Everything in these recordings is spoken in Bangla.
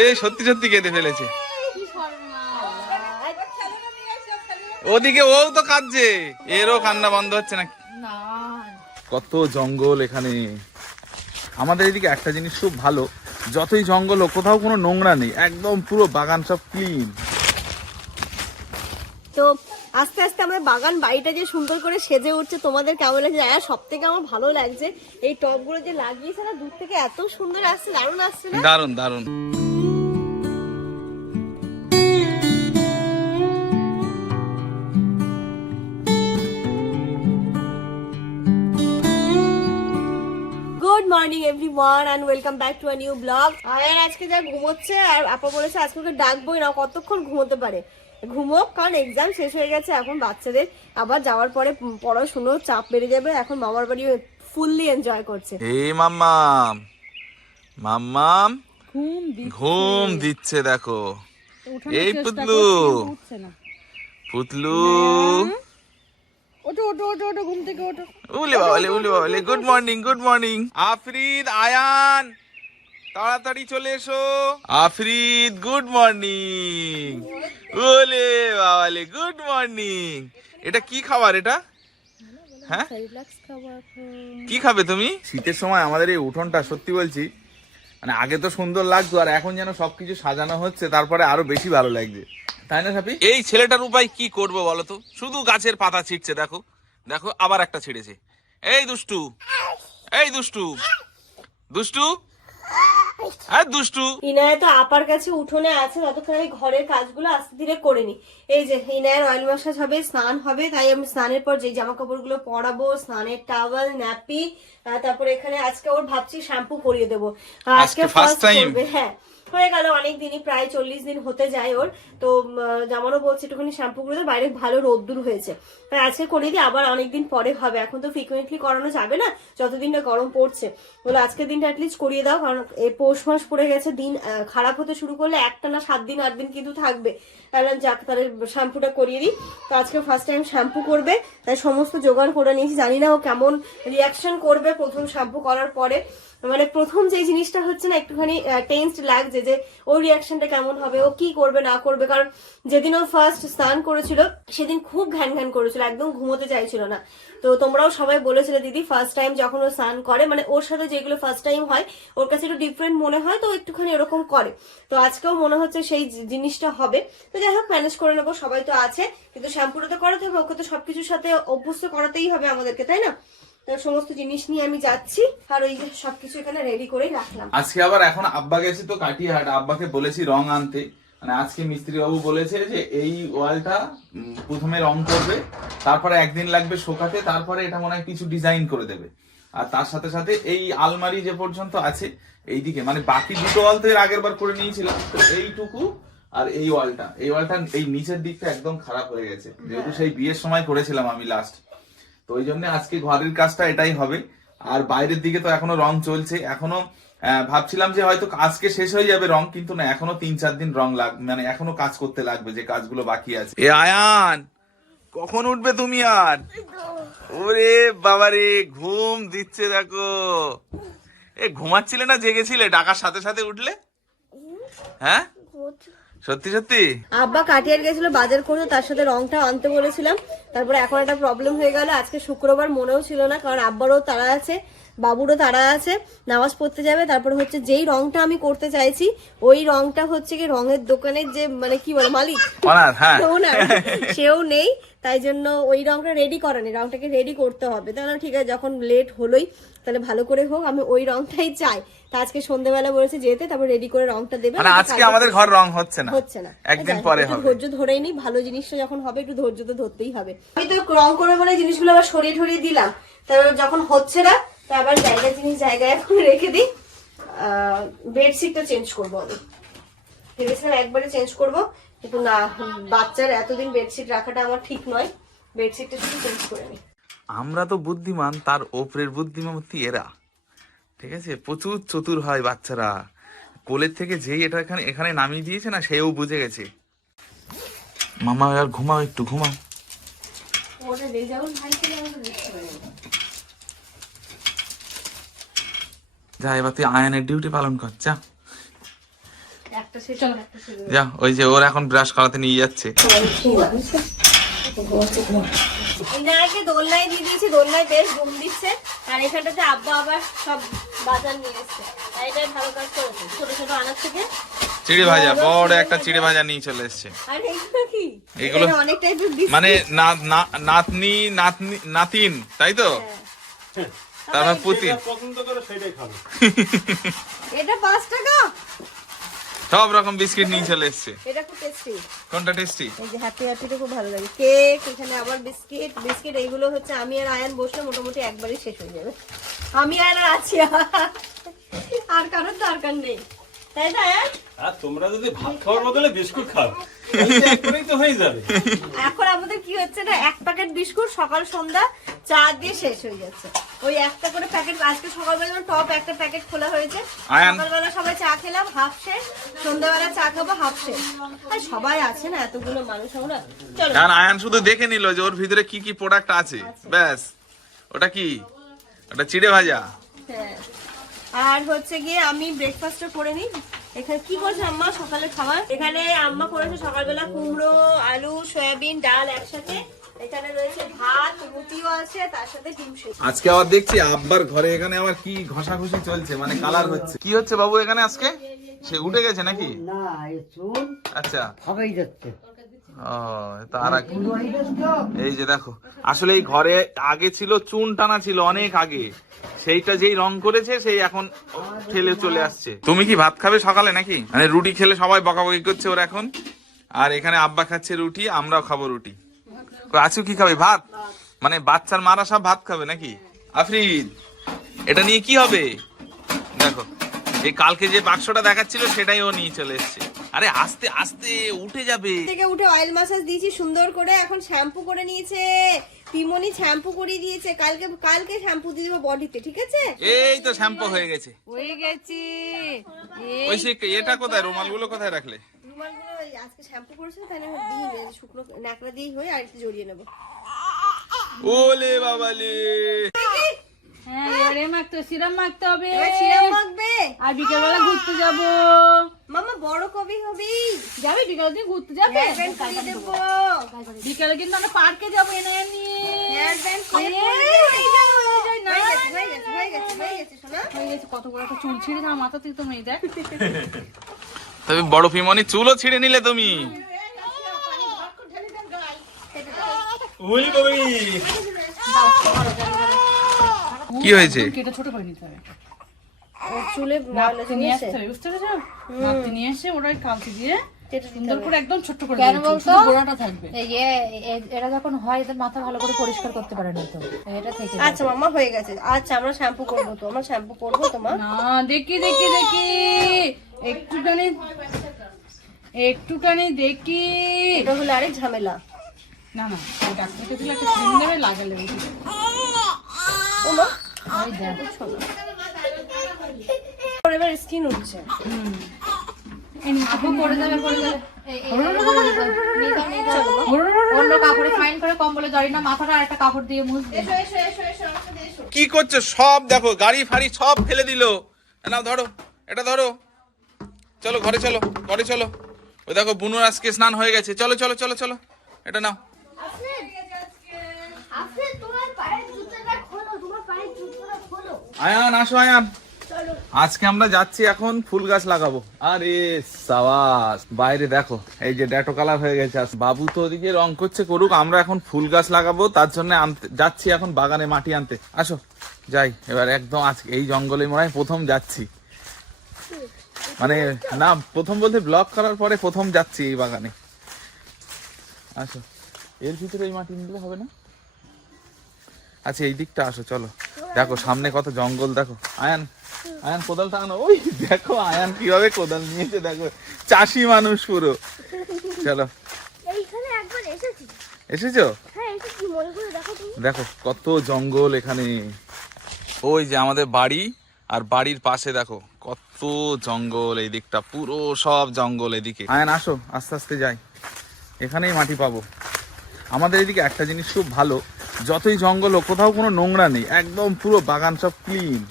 এই সত্যি সত্যি কেঁদে ফেলেছে। ওদিকে ও তো কাঁদছে। এরও কান্না বন্ধ হচ্ছে না কত জঙ্গল এখানে। আমাদের এদিকে একটা জিনিস খুব ভালো, যতই জঙ্গল হোক, কোথাও কোনো নোংরা নেই। একদম পুরো বাগান সব ক্লিন তো আস্তে আস্তে আমাদের বাগান বাড়িটা যে সুন্দর করে সেজে উঠছে তোমাদের কেমন লাগছে? জানা সব থেকে আমার ভালো লাগছে এই টবগুলো যে লাগিয়েছে না দূর থেকে এত সুন্দর আসছে দারুণ আসছে না? দারুণ দারুণ good morning everyone and welcome back to a new blog আয়ার আজকে যা ঘুমোচ্ছে আর আপা বলেছে আজকে ওকে ডাকবোই না কতক্ষণ ঘুমোতে পারে? ঘুমোক কারণ এক্সাম শেষ হয়ে গেছে এখন বাচ্চাদের আবার যাওয়ার পরে পড়াশুনো চাপ বেড়ে যাবে এখন মামার বাড়ি ফুললি এনজয় করছে। এই মাম্মাম মাম্মাম ঘুম ঘুম দিচ্ছে দেখো। এই পুতলু। পুতলু। ওঠো ওঠো ওঠো ওঠো ঘুম থেকে ওঠো। উলে বাবালে উলে বাবালে good morning good morning Afrid Ayan. তাড়াতাড়ি চলে এসো। আফরিদ গুড মর্নিং ওলে বাবালে গুড মর্নিং এটা কি খাবার এটা? হ্যাঁ? কি খাবে তুমি? শীতের সময় আমাদের এই উঠোনটা সত্যি বলছি মানে আগে তো সুন্দর লাগতো আর এখন যেন সবকিছু সাজানো হচ্ছে তারপরে আরও বেশি ভালো লাগছে। তাই না সাপি? এই ছেলেটার উপায় কি করব বলো তো? শুধু গাছের পাতা ছিটছে দেখো। দেখো আবার একটা ছিঁড়েছে। এই দুষ্টু এই দুষ্টু দুষ্টু। হ্যাঁ দুষ্টু। ইনায়া তো আপার কাছে উঠোনে আছে ততক্ষণ আমি ঘরের কাজগুলো আস্তে ধীরে করে নি এই যে ইনায়ের অয়েল ম্যাসাজ হবে স্নান হবে তাই আমি স্নানের পর যে জামা কাপড়গুলো পরাবো স্নানের টাওয়াল ন্যাপি তারপরে এখানে আজকে ওর ভাবছি শ্যাম্পু করিয়ে দেবো। আজকে ফার্স্ট টাইম করবে, হ্যাঁ। হয়ে গেল, অনেক দিনই, প্রায় চল্লিশ দিন হতে যায় ওর। তো জামানও বলছে একটুখানি শ্যাম্পু করে দেবো বাইরে ভালো রোদ্দুর হয়েছে। আজকে করিয়ে দিই, আবার অনেকদিন পরে হবে। এখন তো ফ্রিকুয়েন্টলি করানো যাবে না, যতদিন না গরম পড়ছে। বলে, আজকের দিনটা অ্যাটলিস্ট করিয়ে দাও, কারণ এই পৌষ মাস পড়ে গেছে, দিন খারাপ হতে শুরু করলে একটা না সাত দিন, আট দিন কিন্তু থাকবে। তাহলে যাক, তাহলে শ্যাম্পুটা করিয়ে দিই। তো আজকে ফার্স্ট টাইম শ্যাম্পু করবে, তাই সমস্ত জোগাড় করে নিয়েছি। জানি না ও কেমন রিয়াকশন করবে প্রথম শ্যাম্পু করার পরে। মানে প্রথম যে জিনিসটা হচ্ছে না, একটুখানি টেন্সড লাগছে যে, ওর রিয়াকশনটা কেমন হবে, ও কি করবে, না করবে, কারণ যেদিন ও ফার্স্ট স্নান করেছিল, সেদিন খুব ঘ্যান ঘ্যান করেছিল, একদম ঘুমোতে চাইছিল না। তো তোমরাও সবাই বলেছিলে, দিদি ফার্স্ট টাইম যখন ও স্নান করে মানে ওর সাথে যেগুলো ফার্স্ট টাইম হয়, ওর কাছে একটু ডিফারেন্ট মনে হয়, তো একটুখানি এরকম করে। তো আজকেও মনে হচ্ছে সেই জিনিসটা হবে। তো যাই হোক ম্যানেজ করে নেব, সবাই তো আছে, কিন্তু শ্যাম্পুটা তো করাতে হবে, ওকে তো সবকিছুর সাথে অভ্যস্ত করাতেই হবে আমাদেরকে, তাই না? সমস্ত জিনিস নিয়ে আমি যাচ্ছি, আর ওই সবকিছু এখানে রেডি রাখলাম। আজকে আবার এখন আব্বা তো আব্বাকে বলেছি রং আনতে। মানে আজকে মিস্ত্রি বাবু বলেছে যে এই ওয়ালটা প্রথমে রং করবে, তারপরে একদিন লাগবে শোকাতে, তারপরে এটা মনে হয় কিছু ডিজাইন করে দেবে। আর তার সাথে সাথে এই আলমারি যে পর্যন্ত আছে, এইদিকে মানে বাকি দুটো ওয়াল তো এর আগের বার করে নিয়েছিলাম, তো এইটুকু আর এই ওয়ালটা। এই ওয়ালটা এই নিচের দিকটা একদম খারাপ হয়ে গেছে। যেহেতু সেই বিয়ের সময় করেছিলাম আমি লাস্ট ওই জন্য আজকে ঘরের কাজটা এটাই হবে। আর বাইরের দিকে তো এখনও রং চলছে। এখনও ভাবছিলাম যে হয়তো আজকে শেষ হয়ে যাবে রং কিন্তু না এখনও তিন চার দিন রং লাগ মানে এখনও কাজ করতে লাগবে যে কাজগুলো বাকি আছে। এ আয়ান কখন উঠবে তুমি আর? ওরে বাবারে ঘুম দিচ্ছে দেখো। এ ঘুমাচ্ছিলে না জেগেছিলে? ডাকার সাথে সাথে উঠলে? হ্যাঁ? সত্যি সত্যি? আব্বা কাটিয়ার গেছিল বাজার করতে তার সাথে রংটা আনতে বলেছিলাম। তারপরে এখন একটা প্রবলেম হয়ে গেল। আজকে শুক্রবার মনেও ছিল না কারণ আব্বারও তারা আছে বাবুরও তারা আছে। নামাজ পড়তে যাবে তারপরে হচ্ছে যেই রংটা আমি করতে চাইছি ওই রংটা হচ্ছে কি রঙের দোকানের যে মানে কি বলে মালিক? হ্যাঁ। সেও নেই। তাই জন্য ওই রংটা রেডি করা নেই রংটাকে রেডি করতে হবে। তাহলে ঠিক আছে যখন লেট হলোই তাহলে ভালো করে হোক আমি ওই রংটাই চাই। তা আজকে সন্ধ্যেবেলা বলেছে যেতে তারপর রেডি করে রংটা দেবে। মানে আজকে আমাদের ঘর রং হচ্ছে না। হচ্ছে না। একদিন পরে হবে। ধৈর্য ধরেই নি ভালো জিনিসটা যখন হবে একটু ধৈর্য তো ধরতেই হবে। আমি তো রং করে বলে জিনিসগুলো আবার সরিয়ে ঠরিয়ে দিলাম। তারপর যখন হচ্ছে না তো আবার জায়গায় জিনিস জায়গায় এখন রেখে দিই। বেডশিটটা চেঞ্জ করব আমি। ভেবেছিলাম একবারে চেঞ্জ করব কিন্তু না বাচ্চার এতদিন বেডশিট রাখাটা আমার ঠিক নয়। বেডশিটটা শুধু চেঞ্জ করে নিই। আমরা তো বুদ্ধিমান তার ওপরের বুদ্ধিমতী এরা। ঠিক আছে? প্রচুর চতুর হয় বাচ্চারা। কোলের থেকে যেই এটা এখানে এখানে নামিয়ে দিয়েছে না সেও বুঝে গেছে। মামা আর ঘুমাও একটু ঘুমাও। যা এবার তুই আয়নের ডিউটি পালন কর যা। যা ওই যে ওর এখন ব্রাশ করাতে নিয়ে যাচ্ছে। ইনারকে দোলনায় দিয়ে দিয়েছি দোলনায় বেশ ঘুম দিচ্ছে। আর এখানটাতে আব্বা আবার সব বাজার নিয়ে এসছে। আর এটাই ভালো কাজ করেছে ছোট ছোট আনার থেকে। চিড়ে ভাজা বড় একটা চিড়ে ভাজা নিয়ে চলে এসছে। এগুলো মানে না- না- নাতনি নাতনি নাতিন তাই তো? তারপর পুতিন। পছন্দ করে সেটাই খাবে। এটা পাঁচ টাকা? সব রকম বিস্কিট নিয়ে চলে এসেছে। এটা খুব টেস্টি কোনটা টেস্টি এই যে হ্যাপি হ্যাপিটা খুব ভালো লাগে। কেক এখানে আবার বিস্কিট বিস্কিট এইগুলো হচ্ছে আমি আর আয়ান বসলে মোটামুটি একবারই শেষ হয়ে যাবে। আমি আয়ান আর আছি। আর কারোর দরকার নেই। তাই না? আয়ান আর তোমরা যদি ভাত খাওয়ার বদলে বিস্কুট খাও তো হয়ে যাবে। এখন আমাদের কি হচ্ছে না এক প্যাকেট বিস্কুট সকাল সন্ধ্যা চা দিয়ে শেষ হয়ে যাচ্ছে। ওই একটা করে প্যাকেট আজকে সকালবেলা যেমন টপ একটা প্যাকেট খোলা হয়েছে। সকালবেলা সবাই চা খেলাম হাফ শেষ সন্ধ্যাবেলা চা খাব হাফ শেষ। আর সবাই আছে না এতগুলো মানুষ আমরা চলো। আয়ান শুধু দেখে নিল যে ওর ভিতরে কি কি প্রোডাক্ট আছে। ব্যাস ওটা কি? ওটা চিড়ে ভাজা। হ্যাঁ। আর হচ্ছে গিয়ে আমি ব্রেকফাস্টও করে নিই। এখানে কি করছে আম্মা? সকালে খাবার। এখানে আম্মা করেছে সকালবেলা কুমড়ো আলু সয়াবিন ডাল একসাথে। এখানে রয়েছে ভাত রুটিও আছে তার সাথে ডিম সেদ্ধ। আজকে আবার দেখছি আব্বার ঘরে এখানে আবার কি ঘষাঘষি চলছে মানে কালার হচ্ছে। কি হচ্ছে বাবু এখানে আজকে? সে উঠে গেছে নাকি? না চুল আচ্ছা। ফাঁকাই যাচ্ছে। এই যে দেখো আসলে এই ঘরে আগে ছিল চুন টানা ছিল অনেক আগে। সেইটা যেই রং করেছে সেই এখন ঠেলে চলে আসছে। তুমি কি ভাত খাবে সকালে নাকি? মানে রুটি খেলে সবাই বকাবকি করছে ওর এখন। আর এখানে আব্বা খাচ্ছে রুটি আমরাও খাব রুটি। আছু কি খাবে? ভাত? মানে বাচ্চার মারা সব ভাত খাবে নাকি? আফরিদ এটা নিয়ে কি হবে? দেখো এই কালকে যে বাক্সটা দেখাচ্ছিল সেটাই ও নিয়ে চলে এসছে। আরে আস্তে আস্তে উঠে যাবে। থেকে উঠে অয়েল মাসাজ দিয়েছি সুন্দর করে। এখন শ্যাম্পু করে নিয়েছে। পিমনি শ্যাম্পু করে দিয়েছে। কালকে কালকে শ্যাম্পু দিয়ে দেবো বডিতে ঠিক আছে? এই তো শ্যাম্পু হয়ে গেছে। হয়ে গেছি। ওই সে এটা কোথায়? রুমালগুলো কোথায় রাখলে? রুমালগুলো ওই আজকে শ্যাম্পু করেছে তাই না দিই না, শুকনো ন্যাকড়া দিয়ে হয়ে আর একটু জড়িয়ে নেব। ওলে বাবালে। হ্যাঁ এবারে মাখতে সিরাম মাখতে হবে এবার সিরাম মাখবে আর বিকেলবেলা ঘুরতে যাব মামা বড় কবি হবি যাবে বিকেল দিন ঘুরতে যাবে বিকেলে কিন্তু আমরা পার্কে যাব এনে নিয়ে হয়ে হয়ে হয়ে হয়ে হয়ে তবে বড় ফিমনি চুলও ছিঁড়ে নিলে তুমি ওই বাবাই কি হয়েছে? কেটে ছোট করে নিতে হবে। চুলে নিয়ে আসতে হবে বুঝতে পেরেছ? নাপতে নিয়ে এসে ওরা কালকে দিয়ে সুন্দর করে একদম ছোট্ট করে কেন বলতো? গোড়াটা থাকবে। এই যে যখন হয় এদের মাথা ভালো করে পরিষ্কার করতে পারে না তো এটা থেকে আচ্ছা মামা হয়ে গেছে। আচ্ছা আমরা শ্যাম্পু করব তো আমরা শ্যাম্পু করব তোমার না দেখি দেখি দেখি। একটুখানি একটুখানি দেখি। এটা হলো আরেক ঝামেলা। না না ডাক্তারকে দিলে একটা ক্রিম দেবে লাগালে বেশি ও মা ওই দেখ ওর এবার স্কিন উঠছে কি করছ সব দেখো গাড়ি ফাড়ি সব ফেলে দিল নাও ধরো এটা ধরো চলো ঘরে চলো ঘরে চলো ওই দেখো বুনুর আজকে স্নান হয়ে গেছে চলো চলো চলো চলো এটা নাও আয়ান, আসো আয়ান। আজকে আমরা যাচ্ছি এখন ফুল গাছ লাগাবো। আরে সাবাস, বাইরে দেখো, এই যে ডেটো কালার হয়ে গেছে। বাবু তো ওদিকে রং করছে, করুক, আমরা এখন ফুল গাছ লাগাবো, তার জন্য যাচ্ছি এখন বাগানে মাটি আনতে। আসো, যাই, এবার একদম আজকে এই জঙ্গলে মনে প্রথম যাচ্ছি। মানে না, প্রথম বলতে ব্লক করার পরে প্রথম যাচ্ছি এই বাগানে। আসো, এর ভিতরে এই মাটি নিলে হবে না? আচ্ছা এই দিকটা আসো চলো। দেখো সামনে কত জঙ্গল দেখো। আয়ান আয়ান কোদালটা আনো। ওই দেখো আয়ান কীভাবে কোদাল নিয়েছে দেখো। চাষি মানুষ পুরো। চলো। এসেছি। হ্যাঁ দেখো কত জঙ্গল এখানে। ওই যে আমাদের বাড়ি আর বাড়ির পাশে দেখো কত জঙ্গল এই দিকটা পুরো সব জঙ্গল এদিকে। আয়ান আসো আস্তে আস্তে যাই। এখানেই মাটি পাবো। আমাদের এদিকে একটা জিনিস খুব ভালো যতই জঙ্গল হোক কোথাও কোনো নোংরা নেই একদম পুরো বাগান সব ক্লিন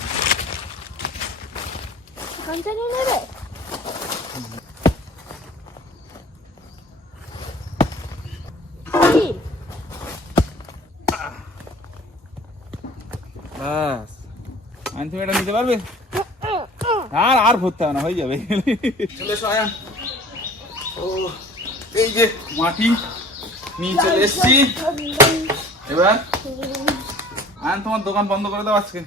বাস। আইন নিতে পারবে? আর আর ভরতে হবে না হয়ে যাবে। চলে আয়ান ও এই যে মাটি। নিয়ে চলে এসছি। এবার আয়ান তোমার দোকান বন্ধ করে দাও আজকে।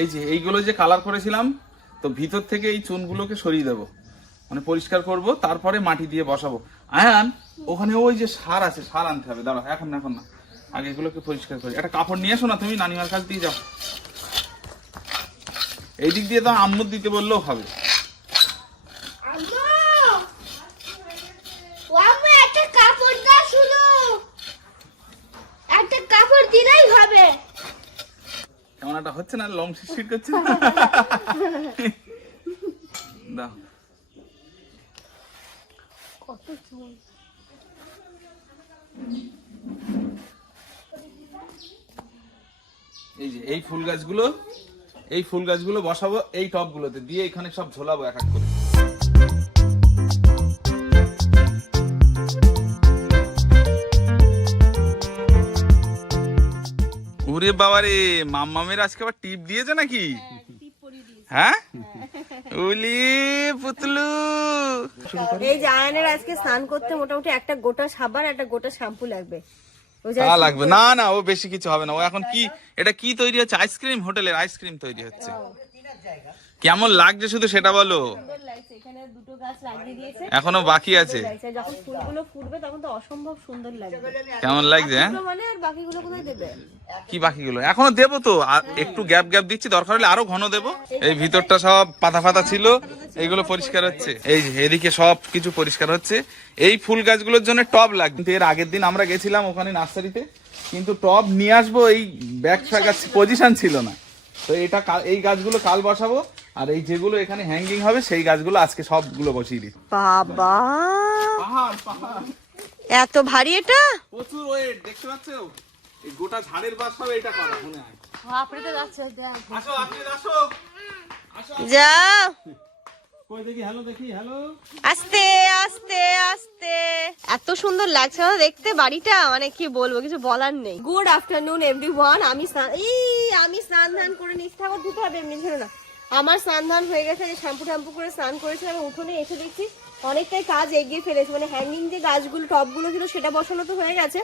এই যে, এইগুলো যে কালার করেছিলাম, তো ভিতর থেকে এই চুনগুলোকে সরিয়ে দেবো। মানে পরিষ্কার করব, তারপরে মাটি দিয়ে বসাবো। আয়ান, ওখানে ওই যে সার আছে, সার আনতে হবে। দাঁড়াও, এখন না এখন না। আগে এগুলোকে পরিষ্কার করি। একটা কাপড় নিয়ে এসো না তুমি, নানিমার কাছ দিয়ে যাও। এই দিক দিয়ে তো আম্মুর দিতে বললেও হবে আম্মু ও আম্মু একটা কাপড় দাও শুধু একটা কাপড় দিলেই হবে। কেমন একটা হচ্ছে না? লং শিট করছে দাও। কত চুল। এই যে এই ফুল গাছগুলো এই ফুল গাছগুলো বসাবো এই টবগুলোতে দিয়ে এখানে সব ঝোলাবো এক এক করে। ওরে বাবারে মাম্মামের আজকে আবার টিপ দিয়েছে নাকি? হ্যাঁ? উলি পুতলু। এই যে আজকে স্নান করতে মোটামুটি একটা গোটা সাবান একটা গোটা শ্যাম্পু লাগবে। তা লাগবে। না না ও বেশি কিছু হবে না। ও এখন কি এটা কি তৈরি হচ্ছে? আইসক্রিম হোটেলের আইসক্রিম তৈরি হচ্ছে। কেমন লাগছে শুধু সেটা বলো? সুন্দর লাগছে এখানে দুটো গাছ লাগিয়ে দিয়েছে। এখনও বাকি আছে? যখন ফুলগুলো ফুটবে তখন তো অসম্ভব সুন্দর লাগবে। কেমন লাগছে হ্যাঁ? মানে আর বাকিগুলো কোথায় দেবে? কি বাকিগুলো? এখনও দেবো তো। একটু গ্যাপ গ্যাপ দিচ্ছি দরকার হলে আরও ঘন দেবো। এই ভিতরটা সব পাতা ফাতা ছিল এইগুলো পরিষ্কার হচ্ছে। এই এদিকে সব কিছু পরিষ্কার হচ্ছে। এই ফুল গাছগুলোর জন্য টব লাগবে। কিন্তু এর আগের দিন আমরা গেছিলাম ওখানে নার্সারিতে কিন্তু টব নিয়ে আসব এই ব্যাগ ফ্যাগ পজিশন ছিল না। তো এটা এই গাছগুলো কাল বসাবো আর এই যেগুলো এখানে হ্যাঙ্গিং হবে সেই গাছগুলো আজকে সবগুলো বসিয়ে দিই বাবা। পাহাড় পাহাড়। এত ভারী এটা? প্রচুর ওয়েট দেখতে পাচ্ছ? এই গোটা ঝাড়ের বাস হবে এটা করা মনে হয়। বাপরে তো যাচ্ছে দেখ আসো আপনি আসো। যাও। কই দেখি হ্যালো দেখি হ্যালো আস্তে আস্তে আস্তে। এত সুন্দর লাগছে না দেখতে বাড়িটা? মানে কি বলব কিছু বলার নেই। গুড আফটারনুন এভরিওয়ান আমি স্নান এই আমি স্নান ধান করে নিচ ঠাকুর ধুতে হবে এমনি ছিল না। আমার স্নান ধান হয়ে গেছে যে শ্যাম্পু ট্যাম্পু করে স্নান করেছি আমি উঠোনে এসে দেখছি অনেকটাই কাজ এগিয়ে ফেলেছে। মানে হ্যাঙ্গিং যে গাছগুলো টপগুলো ছিল সেটা বসানো তো হয়ে গেছে।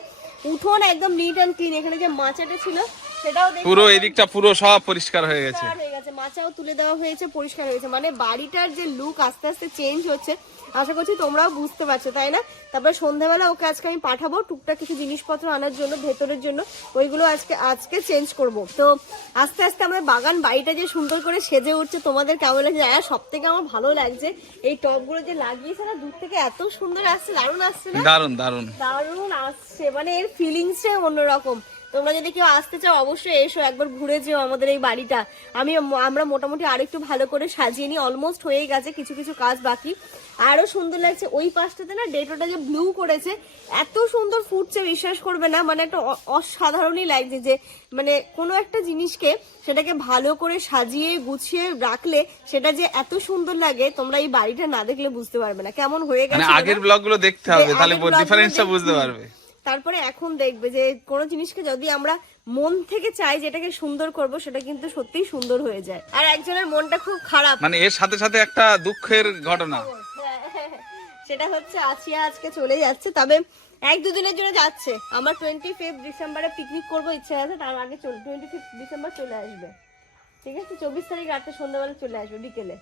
উঠোন একদম নিট অ্যান্ড ক্লিন এখানে যে মাচাটা ছিল সেটাও পুরো এদিকটা পুরো সব পরিষ্কার হয়ে গেছে। হয়ে তুলে দেওয়া হয়েছে পরিষ্কার হয়েছে। মানে বাড়িটার যে লুক আস্তে আস্তে চেঞ্জ হচ্ছে আশা করছি তোমরাও বুঝতে পারছ তাই না? তারপরে সন্ধ্যাবেলা ওকে আজকে আমি পাঠাবো টুকটাক কিছু জিনিসপত্র আনার জন্য ভেতরের জন্য ওইগুলো আজকে আজকে চেঞ্জ করব। তো আস্তে আস্তে আমাদের বাগান বাড়িটা যে সুন্দর করে সেজে উঠছে তোমাদের কেমন লাগছে? আর সব থেকে আমার ভালো লাগছে এই টবগুলো যে লাগিয়েছে না দূর থেকে এত সুন্দর আসছে দারুণ আসছে না? দারুণ দারুণ দারুণ আসছে মানে এর ফিলিংসটাই অন্যরকম। তোমরা যদি কেউ আসতে চাও অবশ্যই এসো একবার ঘুরে যেও আমাদের এই বাড়িটা। আমি আমরা মোটামুটি আরেকটু ভালো করে সাজিয়ে নিই অলমোস্ট হয়ে গেছে কিছু কিছু কাজ বাকি। আরও সুন্দর লাগছে ওই পাশটাতে না ডেটোটা যে ব্লু করেছে এত সুন্দর ফুটছে বিশ্বাস করবে না মানে একটা অসাধারণই লাগছে যে মানে কোনো একটা জিনিসকে সেটাকে ভালো করে সাজিয়ে গুছিয়ে রাখলে সেটা যে এত সুন্দর লাগে তোমরা এই বাড়িটা না দেখলে বুঝতে পারবে না। কেমন হয়ে মানে গেছে আগের ব্লগগুলো দেখতে হবে তাহলে ডিফারেন্সটা বুঝতে পারবে। তারপরে এখন দেখবে যে কোনো জিনিসকে যদি আমরা মন থেকে চাই যেটাকে সুন্দর করব সেটা কিন্তু সত্যিই সুন্দর হয়ে যায়। আর একজনের মনটা খুব খারাপ। মানে এর সাথে সাথে একটা দুঃখের ঘটনা। সেটা হচ্ছে আছিয়া আজকে চলে যাচ্ছে তবে এক দুদিনের জন্য যাচ্ছে। আমার টোয়েন্টি ফিফথ ডিসেম্বরে পিকনিক করব ইচ্ছা আছে তার আগে টোয়েন্টি ফিফথ ডিসেম্বর চলে আসবে। ঠিক আছে? চব্বিশ তারিখ রাতে সন্ধ্যাবেলা চলে আসবে বিকেলে।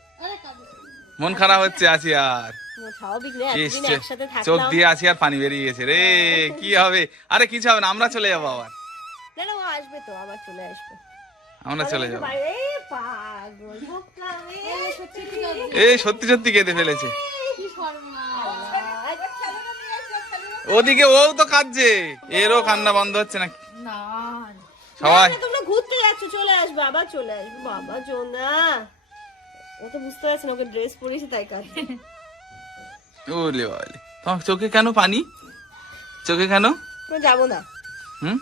মন খারাপ হচ্ছে আছি আর স্বাভাবিক নেই এতদিন একসাথে চোখ দিয়ে আছি আর পানি বেরিয়ে গেছে রে কি হবে? আরে কিছু হবে না আমরা চলে যাব আবার। না না ও আসবে তো আবার চলে আসবে। আমরা চলে যাব। সত্যি সত্যি কেঁদে ফেলেছে। ওদিকে ও তো কাঁদছে এরও কান্না বন্ধ হচ্ছে না। সবাই। তোমরা ঘুরতে যাচ্ছ চলে আসবে আবার চলে আসবে। বাবা জোনা। ও তো বুঝতে পারছে না ওকে ড্রেস পরিয়েছে তাই কাঁদছে। ওলে বলে তোমার চোখে কেন পানি? চোখে কেন? যাব না। হুম?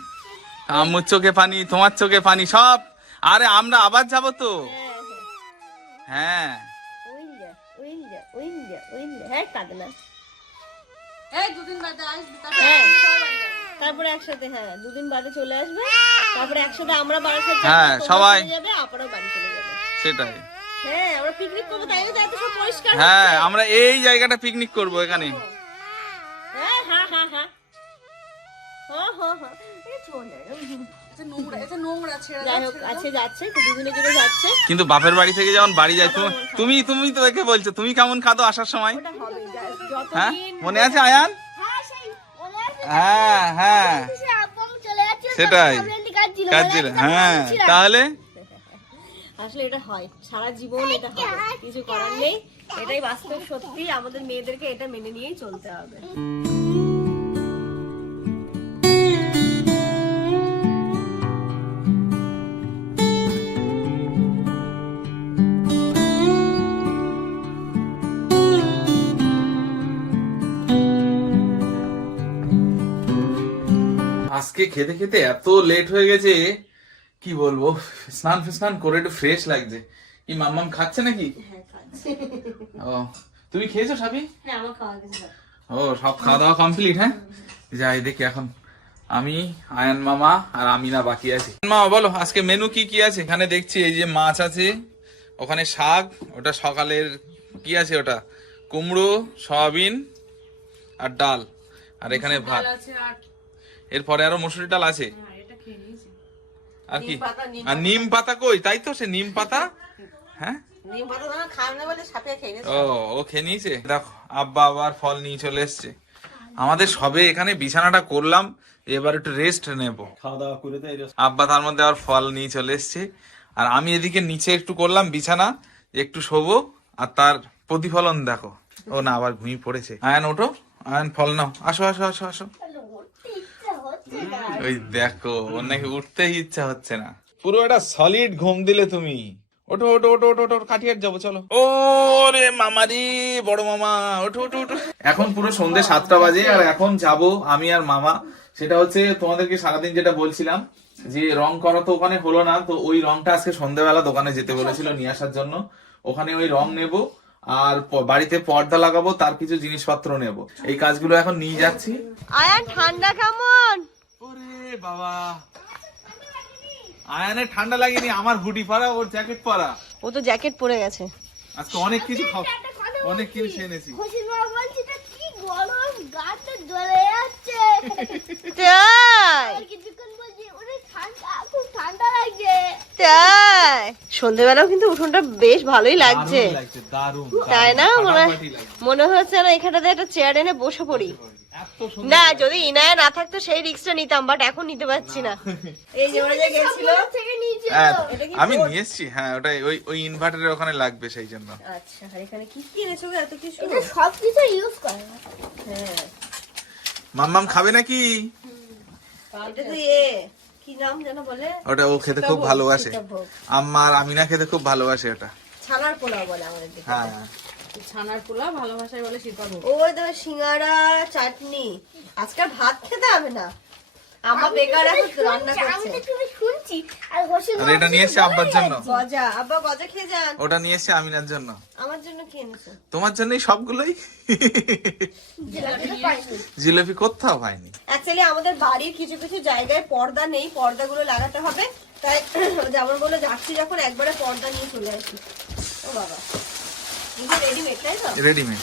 আম্মুর চোখে পানি তোমার চোখে পানি সব। আরে আমরা আবার যাব তো। হ্যাঁ। হ্যাঁ হ্যাঁ। তারপরে একসাথে হ্যাঁ দুদিন বাদে চলে আসবে। তারপরে একসাথে আমরা হ্যাঁ, সবাই। যাবে আপারাও বাড়ি চলে যাবে। সেটাই। হ্যাঁ আমরা পিকনিক করব তাই না এত সব পরিষ্কার হ্যাঁ হচ্ছে। আমরা এই জায়গাটা পিকনিক করব এখানে হ্যাঁ হ্যাঁ হ্যাঁ হ্যাঁ হ্যাঁ হ্যাঁ হ্যাঁ কিন্তু বাপের বাড়ি থেকে যখন বাড়ি যাই তুমি তুমি তুমি তো একে বলছো তুমি কেমন খাদো আসার সময় হ্যাঁ মনে আছে আয়ান হ্যাঁ সেই মনে আছে হ্যাঁ হ্যাঁ সেটাই হ্যাঁ তাহলে আসলে এটা হয়। সারা জীবন এটা হবে। কিছু করার নেই। এটাই বাস্তব সত্যি। আমাদের মেয়েদেরকে এটা মেনে নিয়েই চলতে হবে। আজকে খেতে খেতে এত লেট হয়ে গেছে। কি বলব? স্নান স্নান করে একটু ফ্রেশ লাগছে। কি মাম্মাম খাচ্ছে নাকি? ও তুমি খেয়েছো সাবি? হ্যাঁ ও সব খাওয়া দাওয়া কমপ্লিট হ্যাঁ? যাই দেখি এখন। আমি আয়ান মামা আর আমিনা বাকি আছি। মামা বলো আজকে মেনু কি কি আছে? এখানে দেখছি এই যে মাছ আছে ওখানে শাক ওটা সকালের কি আছে ওটা? কুমড়ো সয়াবিন আর ডাল। আর এখানে ভাত। এরপরে আরও মসুরি ডাল আছে হ্যাঁ, এটা খেয়ে নিয়েছি আর কি? আর নিম পাতা। কই? তাই তো সে নিম পাতা হ্যাঁ ও ও খেয়ে নিয়েছে? দেখো আব্বা আবার ফল নিয়ে চলে এসছে। আমাদের সবে এখানে বিছানাটা করলাম এবার একটু রেস্ট নেব। খাওয়া দাওয়া করে আব্বা তার মধ্যে আবার ফল নিয়ে চলে এসছে। আর আমি এদিকে নিচে একটু করলাম বিছানা একটু শোবো আর তার প্রতিফলন দেখো। ও না আবার ঘুমিয়ে পড়েছে। আয়ন ওঠো। আয়ন ফল নাও। আসো আসো আসো আসো। ওই দেখো ওর নাকি উঠতেই ইচ্ছা হচ্ছে না। পুরো একটা সলিড ঘুম দিলে তুমি। ওঠো ওঠো ওঠো ওঠো ওঠো কাটিয়ার যাব চলো। ও রে মামারি বড় মামা ওঠো ওঠো ওঠো। এখন পুরো সন্ধ্যে সাতটা বাজে আর এখন যাব আমি আর মামা। সেটা হচ্ছে তোমাদেরকে সারাদিন যেটা বলছিলাম যে রং করা তো ওখানে হলো না তো ওই রংটা আজকে সন্ধ্যাবেলা দোকানে যেতে বলেছিল নিয়ে আসার জন্য। ওখানে ওই রং নেব আর বাড়িতে পর্দা লাগাবো তার কিছু জিনিসপত্র নেব। এই কাজগুলো এখন নিয়ে যাচ্ছি। আয়ান ঠান্ডা কেমন? ওরে বাবা। আয়ানে ঠান্ডা লাগেনি আমার হুডি পরা ওর জ্যাকেট পরা। ও তো জ্যাকেট পরে গেছে। আজকে অনেক কিছু অনেক কিছু এনেছি। খুশি মা বলছি তো কি গরম গাতে জ্বলে যাচ্ছে। তাই? তাই। সন্ধ্যেবেলাও কিন্তু উঠোনটা বেশ ভালোই লাগছে। তাই না? মনে মনে হচ্ছে না এখানটাতে একটা চেয়ার এনে বসে পড়ি। না যদি ইনায়া না থাকতো সেই রিক্সটা নিতাম বাট এখন নিতে পারছি না। এই যে ওরা যে গেছিল? হ্যাঁ, আমি? নিয়ে এসছি হ্যাঁ ওটাই ওই ওই ইনভার্টারের ওখানে লাগবে সেই জন্য। আচ্ছা আর এখানে কি কি এনেছো এত কিছু? এটা সব কিছু ইউজ করে। হ্যাঁ। মাম্মাম খাবে নাকি? এটা তো এ কি নাম যেন বলে? ওটা ও খেতে খুব ভালোবাসে। আমার আম্মা আর আমিনা খেতে খুব ভালোবাসে ওটা। ছানার পোলাও বলে আমাদের দিকে। হ্যাঁ। ছানার পোলা ভালোবাসায় বলে শিপা ওই তো সিঙ্গারা চাটনি। আজকে ভাত খেতে হবে না। আম্মা বেকার এখন রান্না আমি করছে। তো তুমি শুনছি। আর হোসেন আর এটা নিয়ে এসছে আব্বার জন্য। গজা আব্বা গজা খেয়ে যান। ওটা নিয়ে এসছে আমিনার জন্য। আমার জন্য কি এনেছো তোমার জন্যই সবগুলোই? জিলিপি কোথাও হয়নি অ্যাকচুয়ালি আমাদের বাড়ির কিছু কিছু জায়গায় পর্দা নেই পর্দাগুলো লাগাতে হবে। তাই যেমন বলে যাচ্ছি যখন একবারে পর্দা নিয়ে চলে আসি। ও বাবা। রেডিমেড তাই তো? রেডিমেড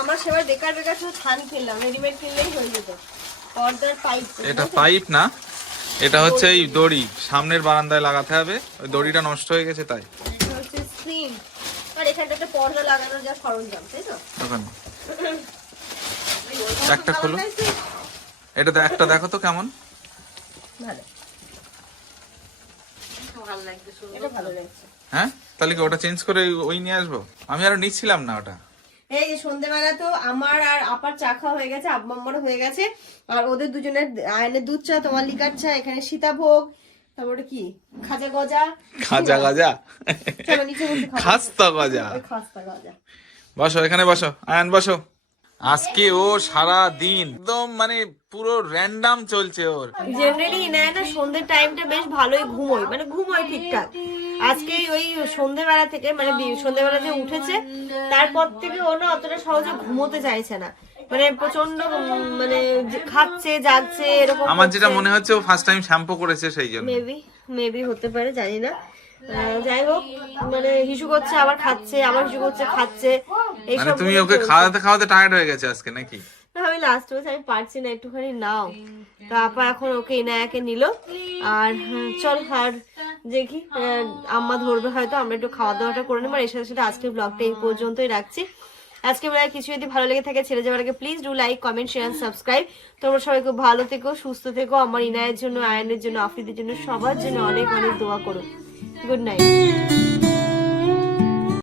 আমার সেবার বেকার বেকার শুধু থান কিনলাম রেডিমেড কিনলেই হয়ে যেত। এটা পাইপ না এটা হচ্ছে এই দড়ি। সামনের বারান্দায় লাগাতে হবে ওই দড়িটা নষ্ট হয়ে গেছে তাই। এটা হচ্ছে স্ক্রিন আর এখানটাতে পর্দা লাগানোর যা সরঞ্জাম তাই তো? ওখানে। একটা খোলো। এটা তো একটা দেখো তো কেমন। ভালো। এটা ভালো লাগছে। হ্যাঁ? তাহলে কি ওটা চেঞ্জ করে ওই নিয়ে আসব? আমি আরও নিচ্ছিলাম না ওটা। এই সন্ধ্যেবেলা তো আমার আর আপার চা খাওয়া হয়ে গেছে আব্বাম্মারও হয়ে গেছে। আর ওদের দুজনের আয়নের দুধ চা তোমার লিকার চা এখানে সীতাভোগ তারপরে কি? খাজা গজা খাজা গজা? চলো নিচে বসে খাস্তা গজা? খাস্তা গজা। বসো এখানে বসো। আয়ন বসো। আজকে ও সারা দিন। একদম মানে পুরো র্যান্ডাম চলছে ওর। জেনারেলি নেয় না সন্ধ্যের টাইমটা বেশ ভালোই ঘুমোই মানে ঘুমোই ঠিকঠাক। আজকে ওই সন্ধ্যেবেলা থেকে মানে সন্ধ্যেবেলা যে উঠেছে তারপর থেকে ও না অতটা সহজে ঘুমোতে চাইছে না। মানে প্রচণ্ড মানে খাচ্ছে যাচ্ছে এরকম আমার যেটা মনে হচ্ছে ও ফার্স্ট টাইম শ্যাম্পু করেছে সেই জন্য। মেবি মেবি হতে পারে জানি না। যাই হোক মানে হিসু করছে আবার খাচ্ছে আবার হিসু করছে খাচ্ছে মানে তুমি ওকে। খাওয়াতে খাওয়াতে টায়ার্ড হয়ে গেছে আজকে নাকি? আমি লাস্ট বলছি আমি পারছি না একটুখানি নাও। তো আপা এখন ওকে ইনায়াকে নিল। আর চল আর দেখি আম্মা ধরবে হয়তো আমরা একটু খাওয়া দাওয়াটা করে নেব। আর এর সাথে সাথে আজকের ব্লগটা এই পর্যন্তই রাখছি। আজকে বেলায় কিছু যদি ভালো লেগে থাকে ছেড়ে যাওয়ার আগে please do like comment share subscribe তোমরা সবাই খুব ভালো থেকো সুস্থ থেকো। আমার ইনায়ের জন্য আয়নের জন্য আফ্রিদের জন্য সবার জন্য অনেক অনেক দোয়া করো। Good night